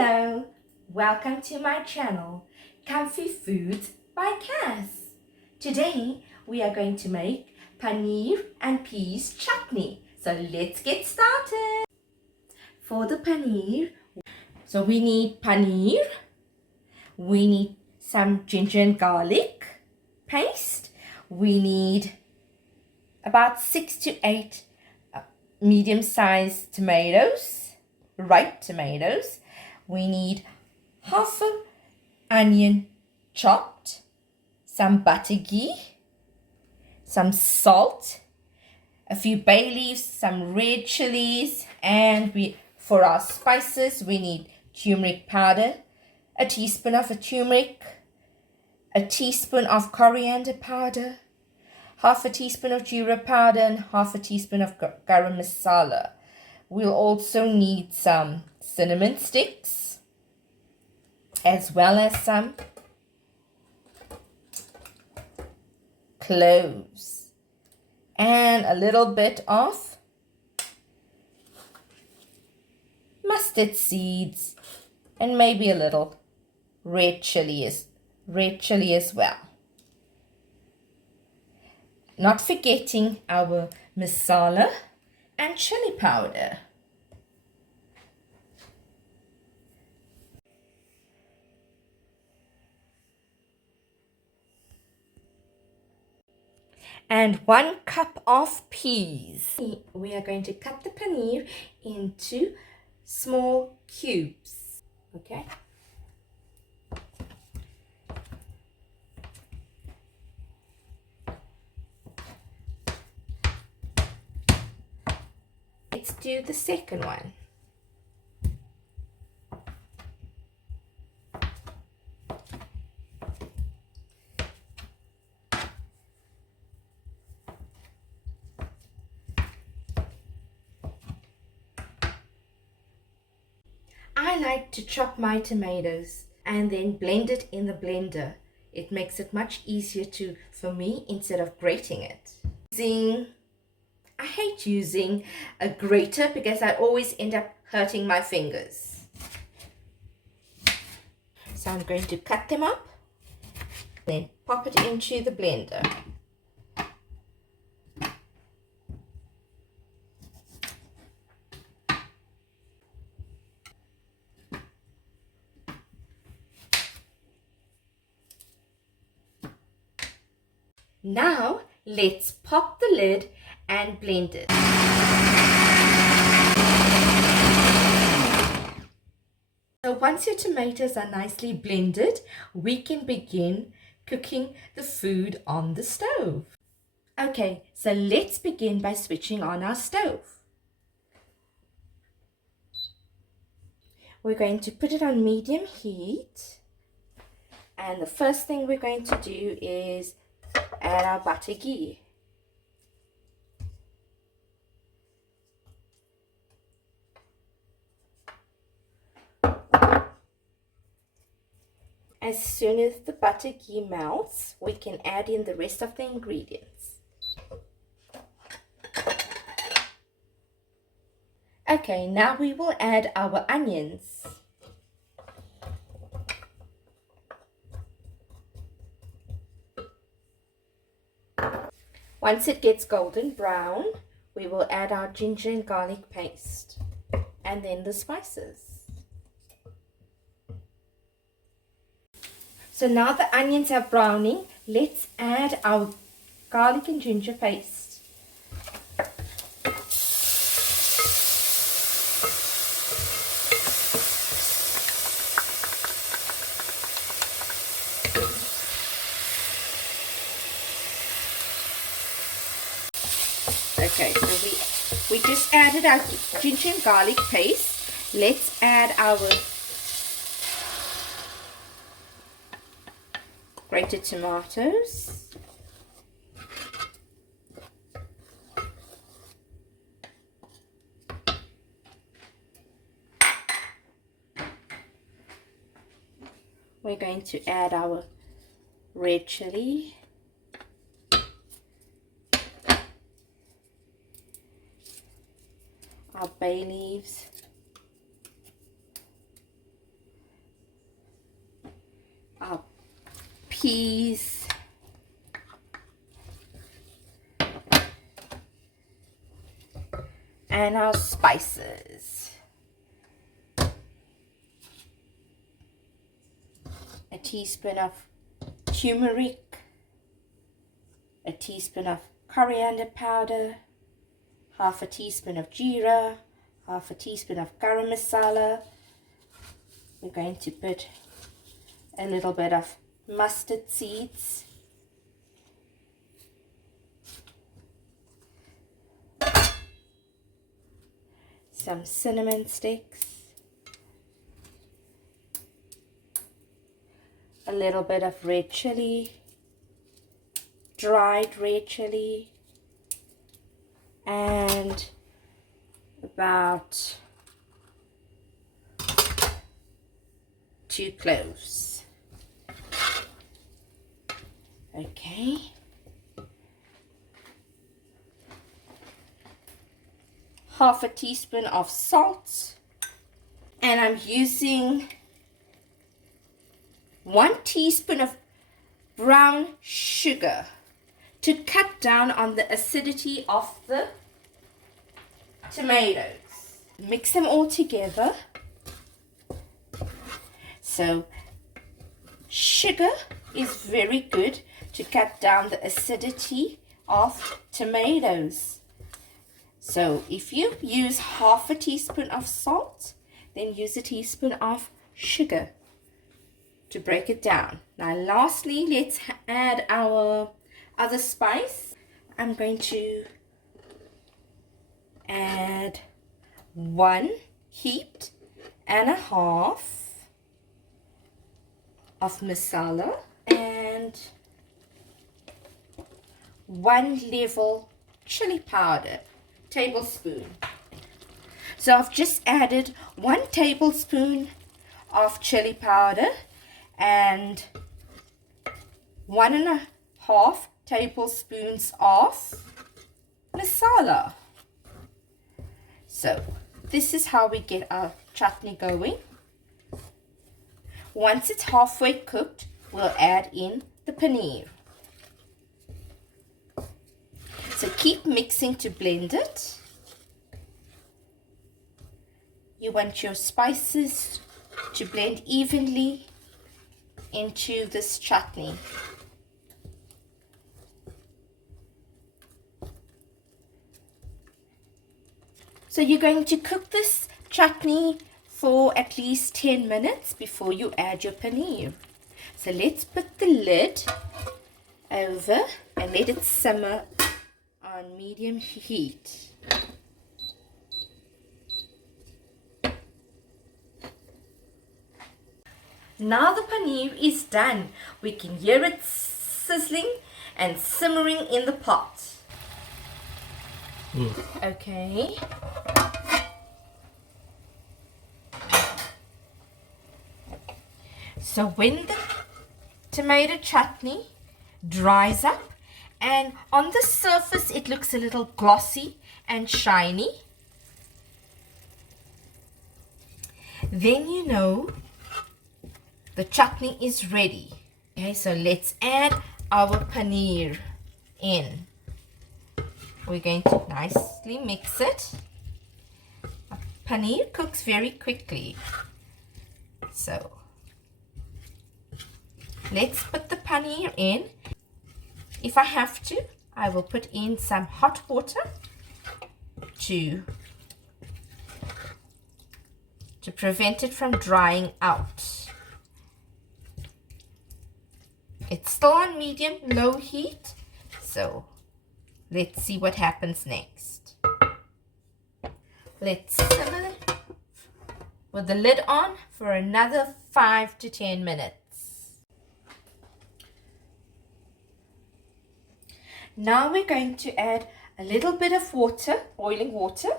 Hello, welcome to my channel, Comfy Foods by Cass. Today we are going to make paneer and peas chutney. So let's get started. For the paneer, we need paneer, we need some ginger and garlic paste, we need about 6 to 8 medium-sized tomatoes, ripe tomatoes. We need half an onion chopped, some butter ghee, some salt, a few bay leaves, some red chilies, and for our spices we need turmeric powder, a teaspoon of turmeric, a teaspoon of coriander powder, half a teaspoon of jeera powder, and half a teaspoon of garam masala. We'll also need some cinnamon sticks, as well as some cloves, and a little bit of mustard seeds, and maybe a little red chili as well. Not forgetting our masala and chili powder. And 1 cup of peas. We are going to cut the paneer into small cubes. Okay. Let's do the second one. I like to chop my tomatoes and then blend it in the blender. It makes it much easier for me instead of grating it. I hate using a grater because I always end up hurting my fingers. So I'm going to cut them up, then pop it into the blender. Now let's pop the lid and blend it. So once your tomatoes are nicely blended, we can begin cooking the food on the stove. Okay, so let's begin by switching on our stove. We're going to put it on medium heat, and the first thing we're going to do is add our butter ghee. As soon as the butter ghee melts, we can add in the rest of the ingredients. Okay, now we will add our onions. Once it gets golden brown, we will add our ginger and garlic paste, and then the spices. So now the onions are browning, let's add our garlic and ginger paste. Okay, so we just added our ginger and garlic paste. Let's add our grated tomatoes. We're going to add our red chili. Our bay leaves, peas, and our spices. A teaspoon of turmeric, a teaspoon of coriander powder, half a teaspoon of jeera, half a teaspoon of garam masala. We're going to put a little bit of mustard seeds, some cinnamon sticks, a little bit of red chili, dried red chili, and about 2 cloves. Okay. Half a teaspoon of salt, and I'm using 1 teaspoon of brown sugar to cut down on the acidity of the tomatoes. Mix them all together. So sugar is very good to cut down the acidity of tomatoes. So if you use half a teaspoon of salt, then use a teaspoon of sugar to break it down. Now lastly, let's add our other spice. I'm going to add 1 heaped and a half of masala and 1 level chili powder, tablespoon. So I've just added 1 tablespoon of chili powder and 1.5 tablespoons of masala. So this is how we get our chutney going. Once it's halfway cooked, we'll add in the paneer. So keep mixing to blend it. You want your spices to blend evenly into this chutney. So you're going to cook this chutney for at least 10 minutes before you add your paneer. So let's put the lid over and let it simmer on medium heat. Now the paneer is done. We can hear it sizzling and simmering in the pot. Okay. So when the tomato chutney dries up and on the surface it looks a little glossy and shiny, then you know the chutney is ready. Okay, so let's add our paneer in. We're going to nicely mix it. Paneer cooks very quickly. So let's put the paneer in. If I have to, I will put in some hot water to prevent it from drying out. It's still on medium-low heat, so let's see what happens next. Let's simmer with the lid on for another 5 to 10 minutes. Now we're going to add a little bit of water, boiling water,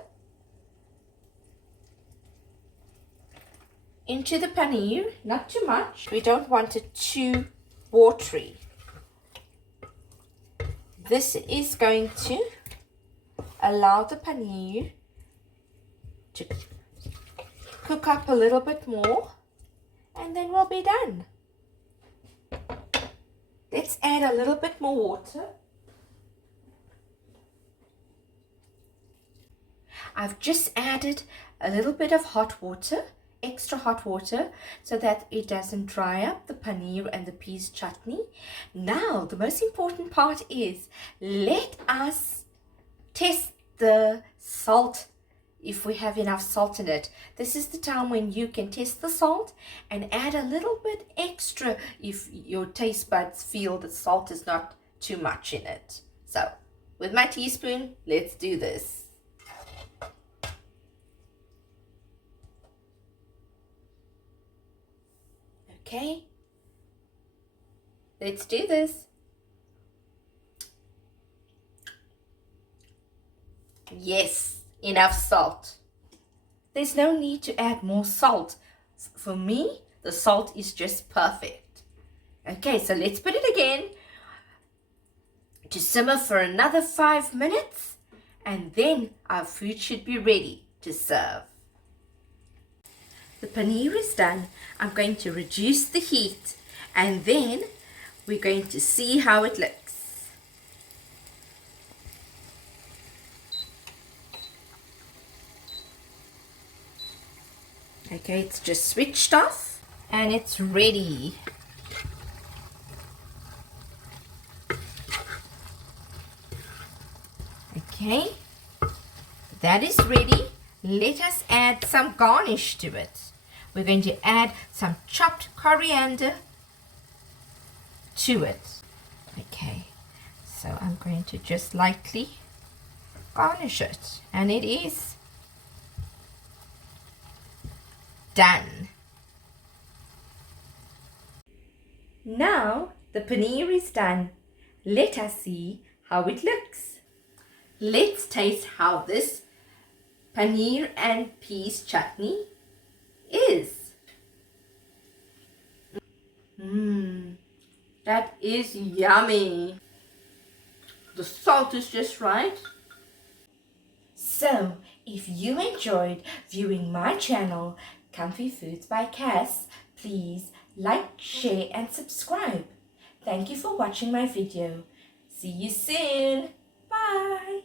into the paneer, not too much. We don't want it too watery. This is going to allow the paneer to cook up a little bit more, and then we'll be done. Let's add a little bit more water. I've just added a little bit of hot water, extra hot water, so that it doesn't dry up the paneer and the peas chutney. Now, the most important part is let us test the salt, if we have enough salt in it. This is the time when you can test the salt and add a little bit extra if your taste buds feel the salt is not too much in it. So, with my teaspoon, let's do this. Okay, let's do this. Yes, enough salt. There's no need to add more salt. For me, the salt is just perfect. Okay, so let's put it again to simmer for another 5 minutes, and then our food should be ready to serve. The paneer is done. I'm going to reduce the heat, and then we're going to see how it looks. Okay, it's just switched off and it's ready. Okay, that is ready. Let us add some garnish to it. We're going to add some chopped coriander to it. Okay, so I'm going to just lightly garnish it, and it is done. Now the paneer is done. Let us see how it looks. Let's taste how this paneer and peas chutney is. That is yummy. The salt is just right. So, if you enjoyed viewing my channel, Comfy Foods by Cass, please like, share and subscribe. Thank you for watching my video. See you soon. Bye.